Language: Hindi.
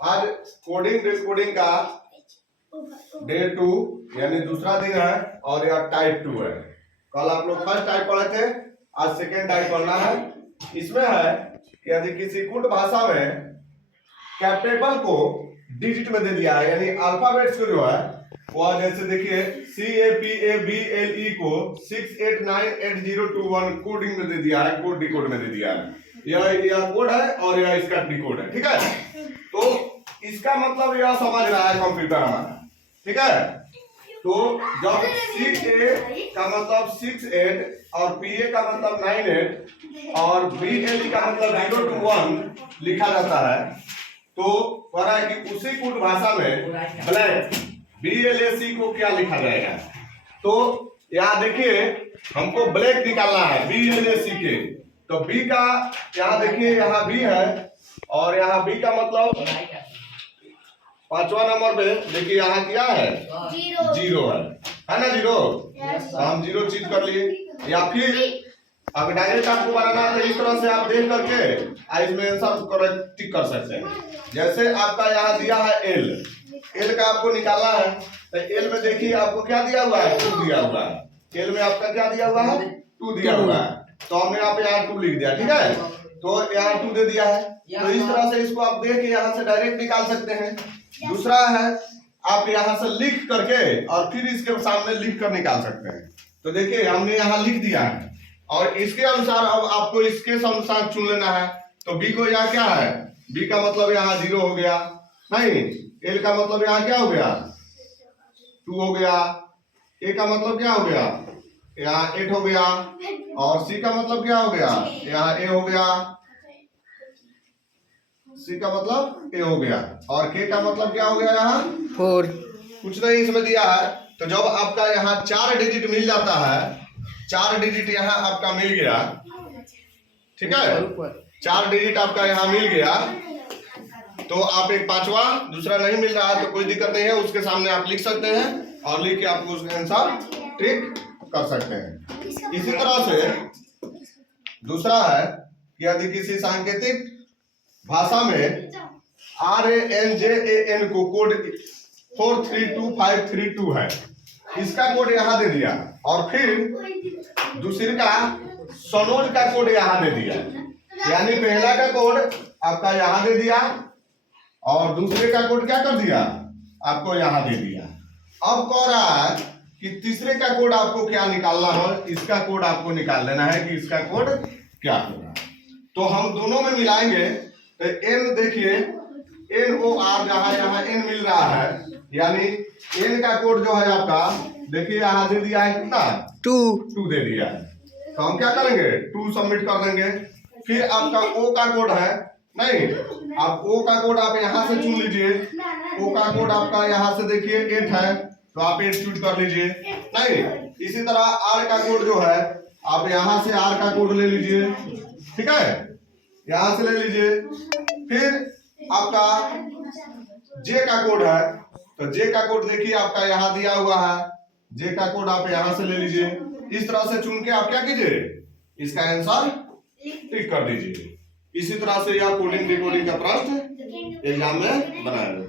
आज कोडिंग डिकोडिंग का डे 2 यानी दूसरा दिन है और यह टाइप 2 है। कल आप लोग फर्स्ट टाइप पढ़े थे, आज सेकेंड टाइप पढ़ना है। इसमें है कि यदि किसी कुट भाषा में कैपिटल को डिजिट में दे दिया है, यानी अल्फाबेट्स को जो है वह जैसे देखिए CAPABLE को 689821 कोडिंग में दे दिया है, कोड डिकोड में दे दिया है। यह कोड है और यह इसका डिकोड है, ठीक है। तो इसका मतलब यह समझ रहा है कंप्यूटर हमारा, ठीक है। तो जब CA का मतलब 68 और PA का मतलब 98 और BLE का मतलब 0 to 1 लिखा जाता है, तो कह रहा है कि उसी कुट भाषा में ब्लैंक BLAC को क्या लिखा जाएगा। तो यहाँ देखिए हमको ब्लैक निकालना है BLAC के, तो B का यहाँ देखिए यहाँ B है और यहाँ B का मतलब 5वां नंबर पे देखिए यहाँ क्या है, जीरो है ना, जीरो। हम जीरो चीज कर लिए। या फिर अगर डायरेक्ट आपको बनाना है तो इस तरह से आप देख करके इसमें आंसर टिक कर सकते हैं। जैसे आपका यहाँ दिया है एल का आपको निकालना है, तो एल में देखिए आपको क्या दिया हुआ है, 2 दिया हुआ है। एल में आपका क्या दिया हुआ है, 2 दिया हुआ है, तो हमने यहाँ पे यहाँ 2 लिख दिया, ठीक है। तो यहाँ 2 दे दिया है, तो इस तरह से इसको आप देख के यहाँ से डायरेक्ट निकाल सकते हैं। दूसरा है आप यहाँ से लिख करके और फिर इसके सामने लिख कर निकाल सकते हैं। तो देखिए हमने यहाँ लिख दिया है और इसके अनुसार अब आपको इसके अनुसार चुन लेना है। तो बी को यहाँ क्या है, बी का मतलब यहाँ 0 हो गया, नहीं। एल का मतलब यहाँ क्या हो गया, 2 हो गया। ए का मतलब क्या हो गया, यहाँ 8 हो गया। और सी का मतलब क्या हो गया, यहाँ ए हो गया। सी का मतलब ए हो गया और के का मतलब क्या हो गया, यहाँ 4। कुछ नहीं इसमें दिया है। तो जब आपका यहाँ 4 डिजिट मिल जाता है, 4 डिजिट यहाँ आपका मिल गया, ठीक है। 4 डिजिट आपका यहाँ मिल गया, तो आप एक 5वां दूसरा नहीं मिल रहा है तो कोई दिक्कत नहीं है, उसके सामने आप लिख सकते हैं और लिख के आपको उसका आंसर टिक कर सकते हैं। इसी तरह से दूसरा है कि यदि किसी सांकेतिक भाषा में RANJAN को कोड 432532 है, इसका कोड यहाँ दे दिया और फिर दूसरे का सनोज का कोड यहाँ दे दिया, यानी पहला का कोड आपका यहाँ दे दिया और दूसरे का कोड क्या कर दिया, आपको यहाँ दे दिया। अब कह रहा है कि तीसरे का कोड आपको क्या निकालना हो, इसका कोड आपको निकाल लेना है कि इसका कोड क्या होगा। तो हम दोनों में मिलाएंगे तो एन देखिए NOR जहाँ यहाँ एन मिल रहा है, यानी एन का कोड जो है आपका देखिए यहाँ दे दिया है कितना, 2 दे दिया है। तो हम क्या करेंगे, 2 सबमिट कर देंगे। फिर आपका O का कोड है, नहीं आप O का कोड आप यहाँ से चुन लीजिए। O का कोड आपका यहाँ से देखिए 8 है, तो आप 8 चूज कर लीजिए, नहीं। इसी तरह R का कोड जो है आप यहाँ से R का कोड ले लीजिए, ठीक है, यहाँ से ले लीजिए। फिर आपका J का कोड है, तो J का कोड देखिए आपका यहाँ दिया हुआ है, J का कोड आप यहाँ से ले लीजिए। इस तरह से चुन के आप क्या कीजिए, इसका आंसर टिक कर दीजिए। इसी तरह से यह कोडिंग डिकोडिंग का प्रश्न एग्जाम में बनाया जाता है।